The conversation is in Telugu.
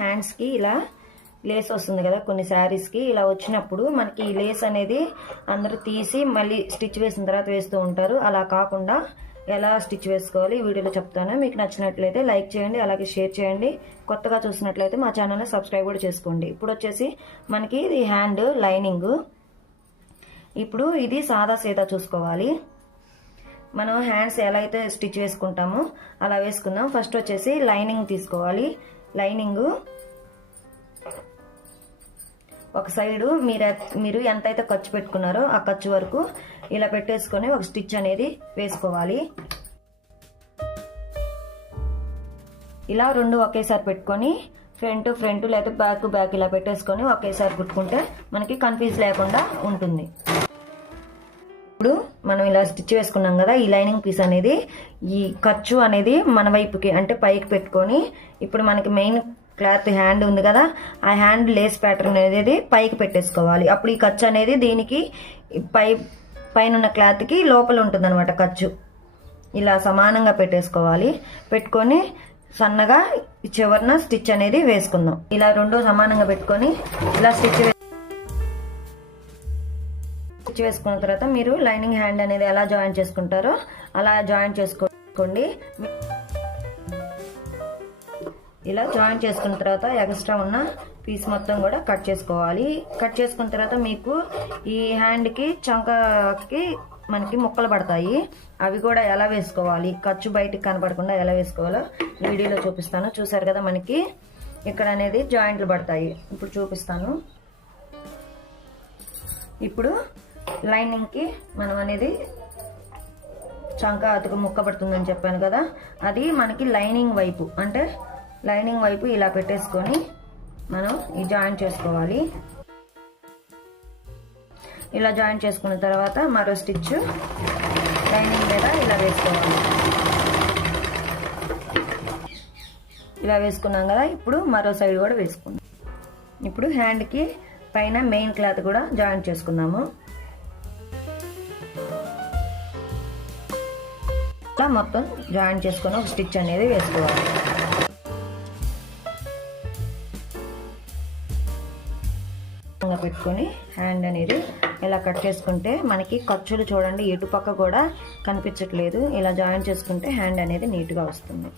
హ్యాండ్స్కి ఇలా లేస్ వస్తుంది కదా కొన్ని శారీస్కి. ఇలా వచ్చినప్పుడు మనకి ఈ లేస్ అనేది అందరూ తీసి మళ్ళీ స్టిచ్ వేసిన తర్వాత వేస్తూ ఉంటారు. అలా కాకుండా ఎలా స్టిచ్ వేసుకోవాలి వీడియోలో చెప్తాను. మీకు నచ్చినట్లయితే లైక్ చేయండి, అలాగే షేర్ చేయండి. కొత్తగా చూసినట్లయితే మా ఛానల్ని సబ్స్క్రైబ్ కూడా చేసుకోండి. ఇప్పుడు వచ్చేసి మనకి ఇది హ్యాండ్ లైనింగ్. ఇప్పుడు ఇది సాదా సీదా చూసుకోవాలి. మనం హ్యాండ్స్ ఎలా అయితే స్టిచ్ వేసుకుంటామో అలా వేసుకుందాం. ఫస్ట్ వచ్చేసి లైనింగ్ తీసుకోవాలి. లైనింగ్ ఒక సైడు మీరు ఎంతైతే ఖర్చు పెట్టుకున్నారో ఆ ఖర్చు వరకు ఇలా పెట్టేసుకొని ఒక స్టిచ్ అనేది వేసుకోవాలి. ఇలా రెండు ఒకేసారి పెట్టుకొని ఫ్రంట్ లేదా బ్యాక్ ఇలా పెట్టేసుకొని ఒకేసారి కుట్టుకుంటే మనకి కన్ఫ్యూజ్ లేకుండా ఉంటుంది. ఇప్పుడు మనం ఇలా స్టిచ్ వేసుకున్నాం కదా, ఈ లైనింగ్ పీస్ అనేది ఈ ఖర్చు అనేది మన వైపుకి అంటే పైకి పెట్టుకొని ఇప్పుడు మనకి మెయిన్ క్లాత్ హ్యాండ్ ఉంది కదా, ఆ హ్యాండ్ లేస్ ప్యాటర్న్ అనేది పైకి పెట్టేసుకోవాలి. అప్పుడు ఈ ఖర్చు అనేది దీనికి పైన ఉన్న క్లాత్కి లోపల ఉంటుంది అనమాట. ఖర్చు ఇలా సమానంగా పెట్టేసుకోవాలి. పెట్టుకొని సన్నగా చివరన స్టిచ్ అనేది వేసుకుందాం. ఇలా రెండు సమానంగా పెట్టుకొని ఇలా స్టిచ్ వేసుకున్న తర్వాత మీరు లైనింగ్ హ్యాండ్ అనేది ఎలా జాయిన్ చేసుకుంటారో అలా జాయిన్ చేసుకోండి. ఇలా జాయిన్ చేసుకున్న తర్వాత ఎక్స్ట్రా ఉన్న పీస్ మొత్తం కూడా కట్ చేసుకోవాలి. కట్ చేసుకున్న తర్వాత మీకు ఈ హ్యాండ్కి చంకకి మనకి ముక్కలు పడతాయి. అవి కూడా ఎలా వేసుకోవాలి, ఖర్చు బయటికి కనపడకుండా ఎలా వేసుకోవాలో వీడియోలో చూపిస్తాను. చూసారు కదా, మనకి ఇక్కడ అనేది జాయింట్లు పడతాయి. ఇప్పుడు చూపిస్తాను. ఇప్పుడు లైనింగ్కి మనం అనేది చంక అతుకు ముక్క పడుతుందని చెప్పాను కదా, అది మనకి లైనింగ్ వైపు అంటే లైనింగ్ వైపు ఇలా పెట్టేసుకొని మనం ఈ జాయిన్ చేసుకోవాలి. ఇలా జాయిన్ చేసుకున్న తర్వాత మరో స్టిచ్ లైనింగ్ మీద ఇలా వేసుకోవాలి. ఇలా వేసుకున్నాం కదా, ఇప్పుడు మరో సైడ్ కూడా వేసుకుందాం. ఇప్పుడు హ్యాండ్కి పైన మెయిన్ క్లాత్ కూడా జాయిన్ చేసుకుందాము. ఇలా మొత్తం జాయిన్ చేసుకొని ఒక స్టిచ్ అనేది వేసుకోవాలి. పెట్టుకొని హ్యాండ్ అనేది ఇలా కట్ చేసుకుంటే మనకి ఖర్చులు చూడండి ఎటు పక్క కూడా కనిపించట్లేదు. ఇలా జాయిన్ చేసుకుంటే హ్యాండ్ అనేది నీట్గా వస్తుంది.